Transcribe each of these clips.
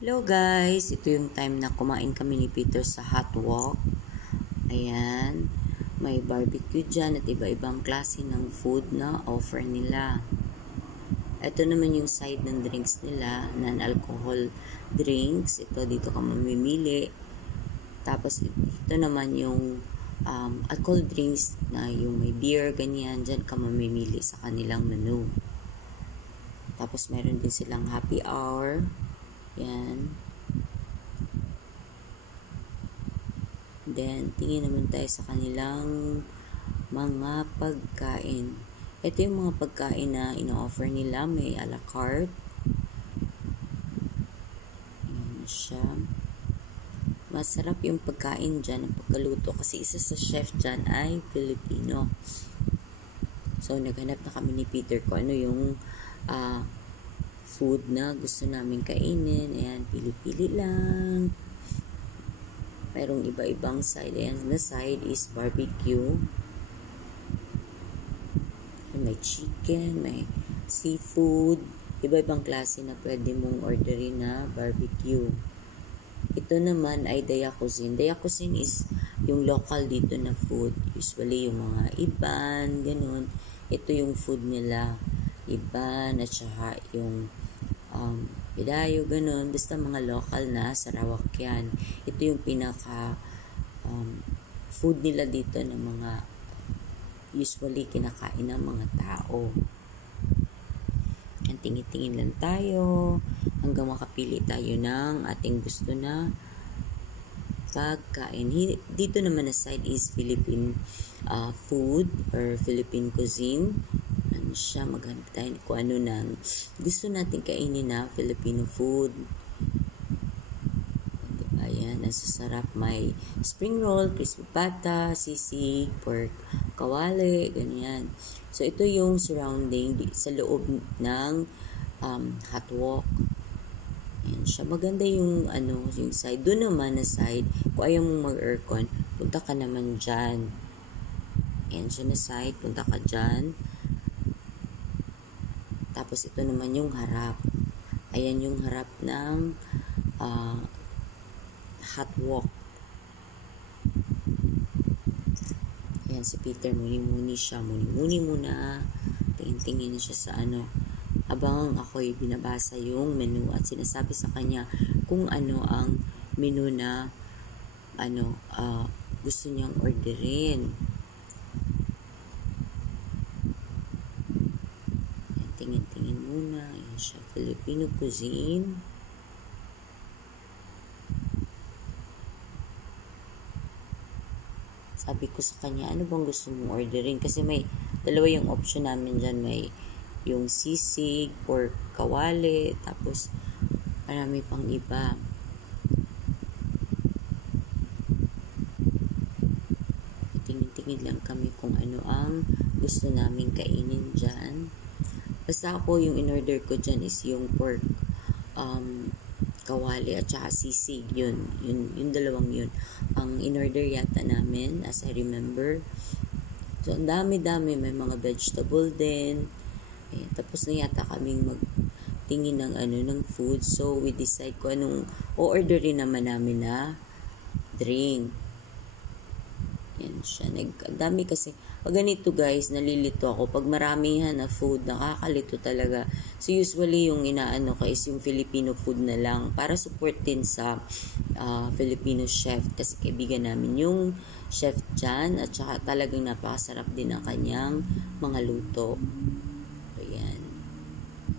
Hello guys, ito yung time na kumain kami ni Peter sa Hot Wok. Ayan, may barbecue dyan at iba-ibang klase ng food na offer nila. Ito naman yung side ng drinks nila, non-alcohol drinks. Ito, dito ka mamimili. Tapos ito naman yung alcohol drinks na yung may beer, ganyan. Dyan ka mamimili sa kanilang menu. Tapos meron din silang happy hour. Yan. Then, tingin naman tayo sa kanilang mga pagkain. Ito yung mga pagkain na ino-offer nila. May a la carte. Ayan siya. Masarap yung pagkain dyan, ang pagkaluto. Kasi isa sa chef dyan ay Filipino. So, naghanap na kami ni Peter kung ano yung food na gusto namin kainin. Ayan, pili-pili lang. Mayroong iba-ibang side. Ayan, na side is barbecue. May chicken, may seafood. Iba-ibang klase na pwede mong orderin na barbecue. Ito naman ay Daya Cuisine. Daya Cuisine is yung local dito na food. Usually yung mga iban, ganun. Ito yung food nila. Iban at saka yung Pidayo, ganun. Basta mga local na, Sarawak yan. Ito yung pinaka food nila dito ng mga usually kinakain ng mga tao. Yan, tingin-tingin lang tayo hanggang makapili tayo ng ating gusto na pagkain. Dito naman na side is Philippine food or Philippine cuisine. Ano siya, maghanap tayo kung ano nang gusto natin kainin na Filipino food. Diba, yan, nasasarap. May spring roll, crispy pata, sisig, pork, kawali, ganyan. So, ito yung surrounding sa loob ng Hot Wok. Ayan siya. Maganda yung yung side. Doon naman na side, kung ayaw mong mag-aircon, punta ka naman dyan. Ayan siya na side, punta ka dyan. Tapos ito naman yung harap. Ayan yung harap ng Hot Wok. Ayan si Peter, muni-muni siya. Muni-muni muna. Tingin-tingin siya sa Habang ako'y binabasa yung menu at sinasabi sa kanya kung ano ang menu na gusto niyang orderin. Tingin-tingin muna. Ayan siya, Filipino cuisine. Sabi ko sa kanya, ano bang gusto mong orderin? Kasi may dalawa yung option namin dyan. May yung sisig, pork kawali, tapos marami pang iba. Tingin-tingin lang kami kung ano ang gusto namin kainin dyan. Basta ako, yung in-order ko dyan is yung pork kawali at saka sisig. Yung dalawang yun ang in-order yata namin, as I remember. So, ang dami-dami. May mga vegetable din. Ayan, tapos na yata kaming magtingin ng food. So, we decide kung anong o-orderin naman namin na drink. Yan siya. Ang dami kasi. Pag ganito guys, nalilito ako. Pag maramihan na food, nakakalito talaga. So usually yung inaano ko is yung Filipino food na lang. Para support din sa Filipino chef. Kasi kaibigan namin yung chef dyan. At saka talagang napakasarap din ang kanyang mga luto. So yan.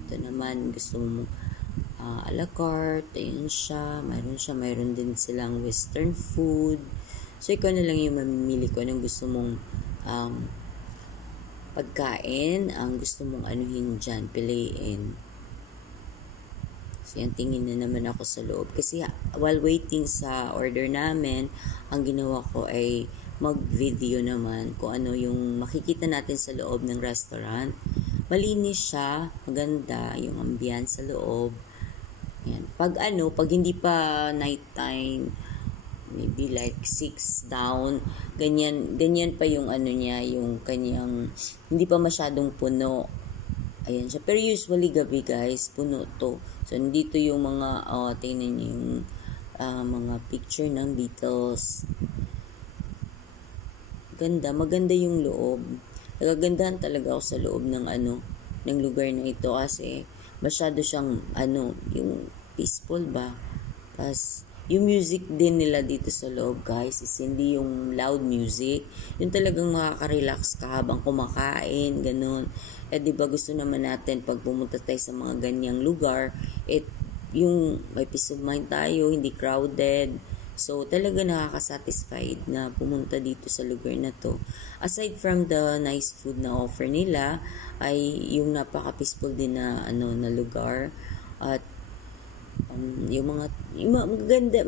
Ito naman gusto mo a la carte. Ayan siya. Mayroon din silang western food. So, ikaw na lang yung mamimili ko anong gusto mong pagkain, ang gusto mong anuhin dyan, piliin. So, yan, tingin na naman ako sa loob. Kasi, while waiting sa order namin, ang ginawa ko ay mag-video naman kung ano yung makikita natin sa loob ng restaurant. Malinis siya, maganda yung ambiance sa loob. Yan. Pag hindi pa nighttime, maybe like 6 down, ganyan pa yung niya, yung kanyang, hindi pa masyadong puno. Ayan siya. Pero usually gabi guys, puno to. So, nandito yung mga, tingnan niyo yung mga picture ng Beatles. Ganda, maganda yung loob. Nagagandahan talaga ako sa loob ng ng lugar na ito kasi masyado siyang yung peaceful ba. Tapos yung music din nila dito sa loob guys is hindi yung loud music. Yung talagang makaka-relax ka habang kumakain, ganun. Eh di ba gusto naman natin pag pumunta tayo sa mga ganyang lugar, yung may peace of mind tayo, hindi crowded. So, talaga nakaka-satisfied na pumunta dito sa lugar na to. Aside from the nice food na offer nila, ay yung napaka-peaceful din na na lugar. At yung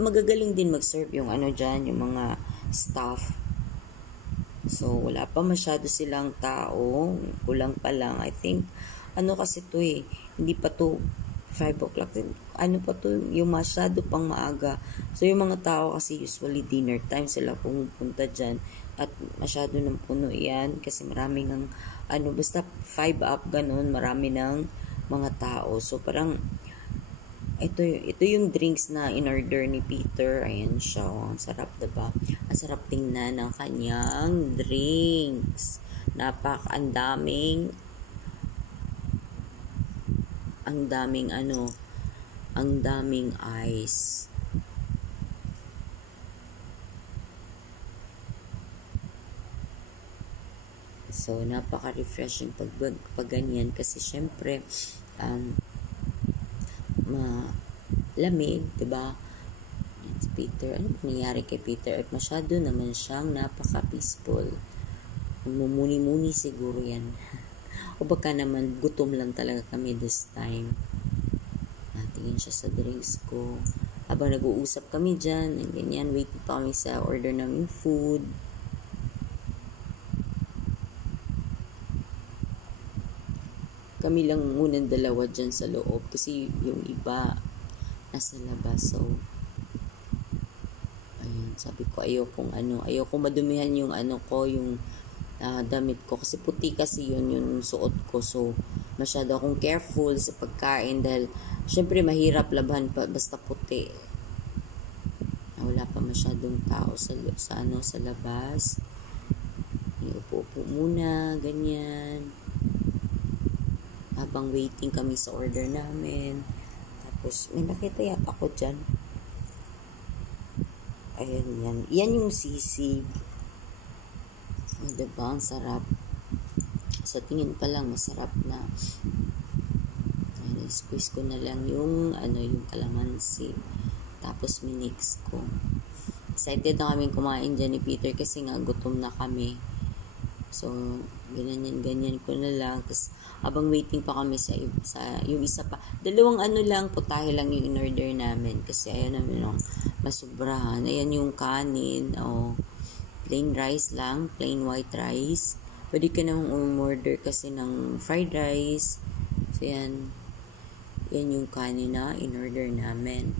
magagaling din mag-serve yung dyan, yung mga staff. So, wala pa masyado silang tao. Kulang pa lang. I think, kasi to hindi pa to 5 o'clock. Pa to, yung masyado pang maaga. So, yung mga tao kasi usually dinner time sila pumupunta dyan. At masyado ng puno yan. Kasi maraming basta 5 up ganun, marami ng mga tao. So, parang, ito yung drinks na in-order ni Peter. Ayan siya. Ang sarap, diba? Ang sarap tingnan ng kanyang drinks. Ang daming ice. So, napaka-refreshing pag ganyan kasi syempre, malamig, diba? It's Peter. Ano nangyayari kay Peter? At masyado naman siyang napaka-peaceful. Mumuni-muni siguro yan. O baka naman gutom lang talaga kami this time. Natingin siya sa drinks ko. Habang nag-uusap kami dyan, and ganyan, waiting pa kami sa order namin food. Kami lang munang dalawa dyan sa loob kasi yung iba nasa labas. So, ayun, sabi ko ayoko madumihan yung yung damit ko kasi puti kasi yung suot ko. So, masyado akong careful sa pagkain dahil syempre mahirap laban pa basta puti. Wala pa masyadong tao sa labas. Upo-upo muna, ganyan. Habang waiting kami sa order namin. Tapos, may nakita yata ako dyan. Ayan, yan. Yan yung sisig. Diba? Ang sarap. Sa tingin pa lang, masarap na. Ayan, squeeze ko na lang yung kalamansi. Tapos, minix ko. Excited na kami kumain dyan ni Peter kasi nga gutom na kami. So, ganyan ko na lang. Tapos, habang waiting pa kami sa yung isa pa. Dalawang lang, putahe lang yung in-order namin. Kasi ayaw namin masubrahan. Ayan yung kanin. Plain rice lang. Plain white rice. Pwede ka namang umorder kasi ng fried rice. So, yan. Yan yung kanin na in-order namin.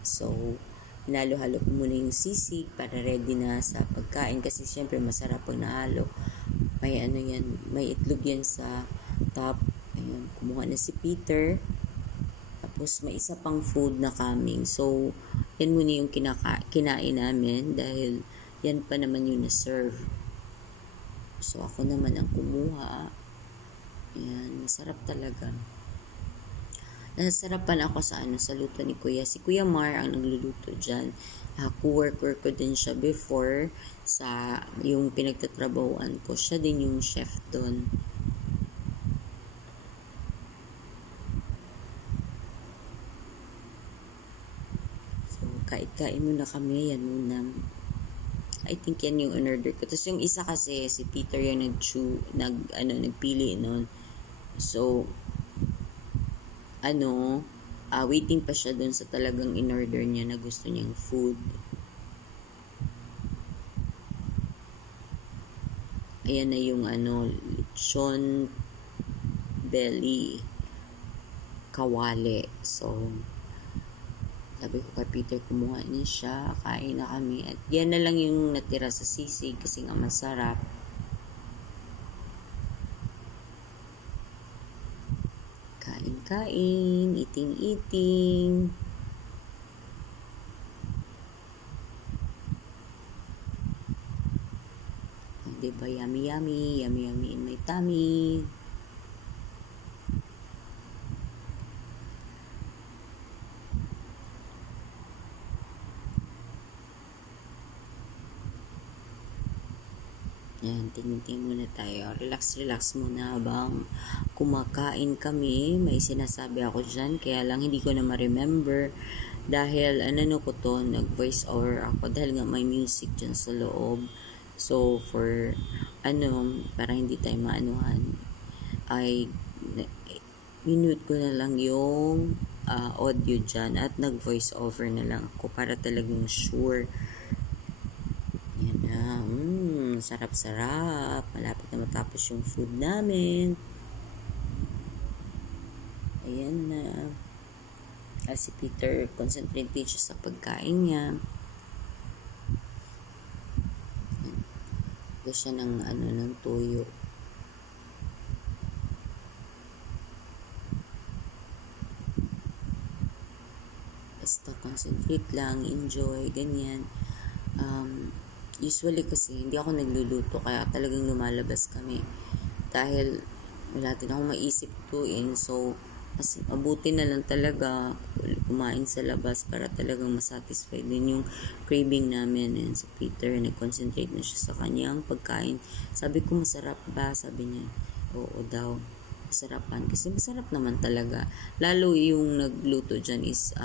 So, hinalo-halo ko muna yung sisig para ready na sa pagkain. Kasi syempre masarap pag nahalo. May may itlog yan sa top. Ayun, kumuha na si Peter. Tapos may isa pang food na coming. So, yan muna yung kinain namin dahil yan pa naman yung na-serve. So, ako naman ang kumuha. Yan, masarap talaga. Nasarapan ako sa luto ni Kuya. Si Kuya Mar ang nagluluto dyan. Co-worker ko din siya before sa yung pinagtatrabahuan ko. Siya din yung chef doon. So, kain muna kami. Yan muna. I think yan yung in-order ko. Tapos yung isa kasi, si Peter yung nagpili noon. So, waiting pa siya dun sa talagang in-order niya na gusto niyang food. Ayan na yung lechon belly kawali. So, sabi ko kay Peter, kumuha niya siya, kain na kami. At yan na lang yung natira sa sisig kasi nga masarap. kain, eating. Diba, yummy in my tummy. Yan, tingin-tingin muna tayo. Relax muna habang kumakain kami. May sinasabi ako dyan, kaya lang hindi ko na ma-remember. Dahil, ko to, nag-voice over ako. Dahil nga may music dyan sa loob. So, for, para hindi tayo maanuhan, ay, minute ko na lang yung audio dyan at nag-voice over na lang ako para talagang sure. Yan na. Sarap-sarap. Malapit na matapos yung food namin. Ayan na. Si Peter, concentrate siya sa pagkain niya. Ito siya ng toyo. Basta concentrate lang, enjoy, ganyan. Usually kasi hindi ako nagluluto, kaya talagang lumalabas kami dahil wala din akong maisip tuin. So mas mabuti na lang talaga kumain sa labas para talagang masatisfy din yung craving namin. And si Peter, nag-concentrate na siya sa kanyang pagkain. Sabi ko, masarap ba? Sabi niya, oo daw, masarapan. Kasi masarap naman talaga. Lalo yung nagluto dyan is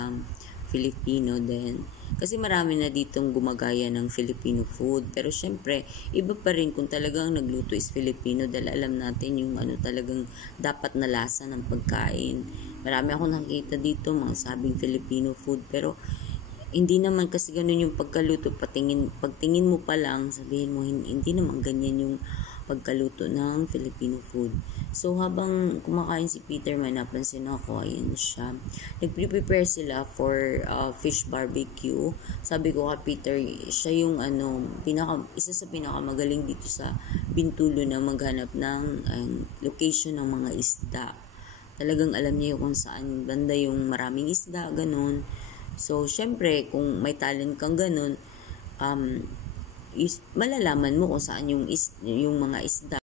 Filipino din. Kasi marami na ditong gumagaya ng Filipino food. Pero syempre, iba pa rin kung talagang nagluto is Filipino dahil alam natin yung talagang dapat na lasa ng pagkain. Marami akong nakikita dito mga sabing Filipino food, pero hindi naman kasi ganun yung pagkaluto. Pagtingin mo pa lang, sabihin mo hindi naman ganyan yung pagkaluto ng Filipino food. So, habang kumakain si Peter, may napansin ako, ayan siya. Nagpre-prepare sila for fish barbecue. Sabi ko kay Peter, siya yung isa sa pinakamagaling dito sa Bintulo na maghanap ng location ng mga isda. Talagang alam niya kung saan banda yung maraming isda, ganun. So, syempre, kung may talent kang ganun, malalaman mo kung saan yung mga isda.